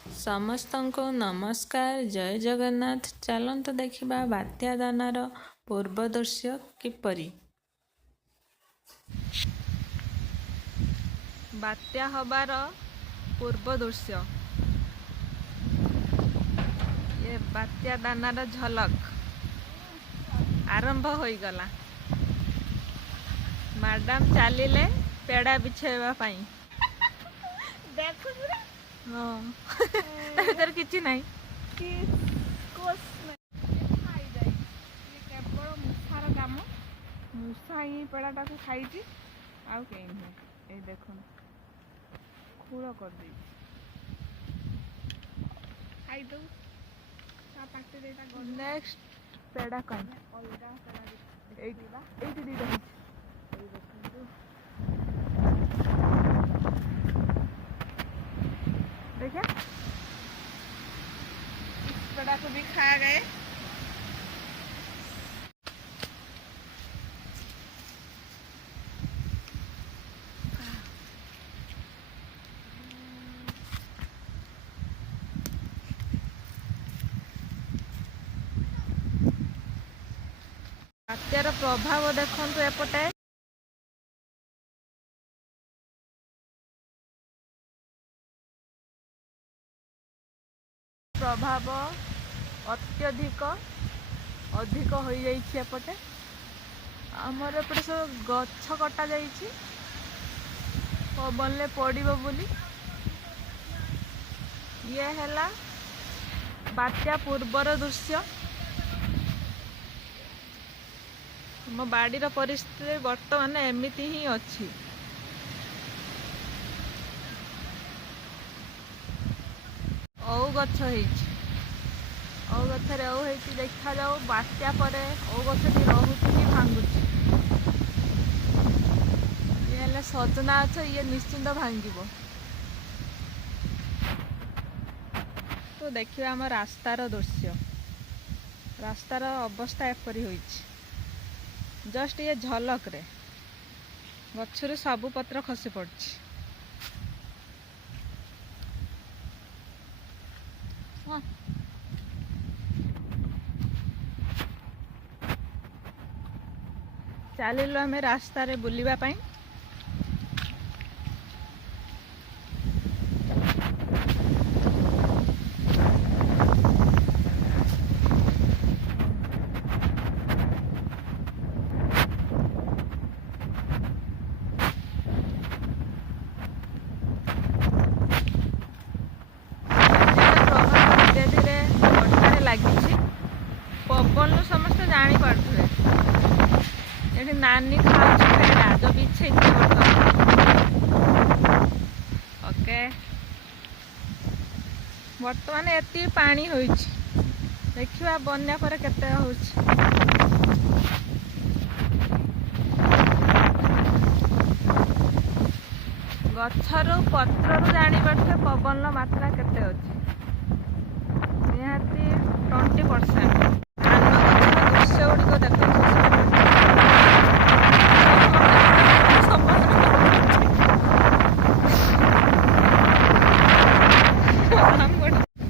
ସମସ୍ତଙ୍କୁ ନମସ୍କାର, ଜୟ ଜଗନ୍ନାଥ। ଚାଲନ୍ତୁ ଦେଖିବା ବାତ୍ୟା ଦାନାର ପୂର୍ବ ଦୃଶ୍ୟ କିପରି। ବାତ୍ୟା ହବାର ପୂର୍ବ ଦୃଶ୍ୟ। ଏ ବାତ୍ୟା ଦାନାର ଝଲକ ଆରମ୍ଭ ହୋଇଗଲା। ମ୍ୟାଡାମ ଚାଲିଲେ ପେଡ଼ା ବିଛାଇବା ପାଇଁ। ହଁ ତା ଭିତରେ କିଛି ନାହିଁ। କେବଳ ମୂଷାର କାମ। ମୂଷା ହିଁ ପେଡ଼ାଟାକୁ ଖାଇଛି, ଆଉ କେହି ନୁହେଁ। ଏଇ ଦେଖନ୍ତୁ ଖୋଳ କରିଦେଇଛି। ଖାଇଦଉ ତା ପାଟିରେ ଏଇଟା ନେକ୍ସଟ ପେଡ଼ା କାଇଁ ଅଲଗା ପେଡ଼ା ଏଇଠି ଦିଟା ହେଇଛି। ଏଇ ଦେଖନ୍ତୁ देखा इस पेड़ा को भी खा गए। बात्यार प्रभाव देखंतु एपटे प्रभाव अत्यधिक अधिक हो जाइछि। एपटे आमर एपटे सब गछ कटा जाइछि पवन पड़िबो बोली। ये हैला बात्या पूर्वर दृश्य। मो बाड़ीर परिस्थिति बर्तमान एमिति ही अछि। औ गछ होइछि, औ गछरे औ होइछि देखा जाओ। बात्या परे औ गछटी रहुछि कि भांगुछि। ये हेले सजना गछ, ये निश्चिंत भांगिबो। तो देखिए आम रास्तार दृश्य। रास्तार अवस्था एपरी होइछि। जस्ट ये झलक रे गछरु सबु पत्र खसी पड़छि। चलिलु आम रास्ता रे बुलिबा पई। पवन समस्त जानी पारे ये नानी खाऊँ पेड़ा जो बिछे ओके। बर्तमान एति पानी होइछि, देखिबा बन्या पर केते होछि। गछरु पत्ररु जानी पारे पवन मात्रा केते अछि। निहाती 20%। दृश्य गुड़िक देख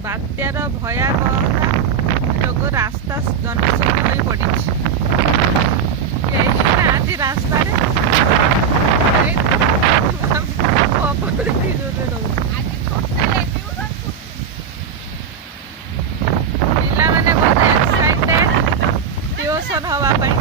बात्यार भयावहता जोग रास्ता जनशून्य हो पड़ी। आज रास्ता पिला मैंने बहुत एक्साइटेड ट्यूशन हवा पाई।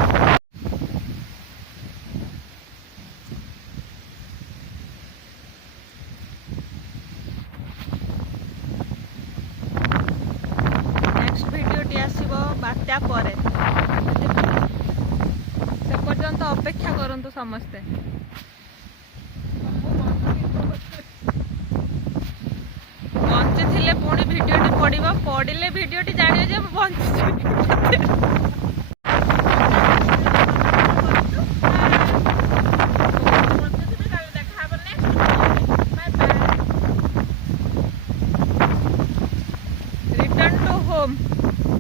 नेक्स्ट वीडियोटी आसीबो बात्या परे। से पर्यंत अपेक्षा करंतु समस्ते। बंची थिले पुणी वीडियोटी पड़िबो, पड़िले वीडियोटी जानियो जे बंची।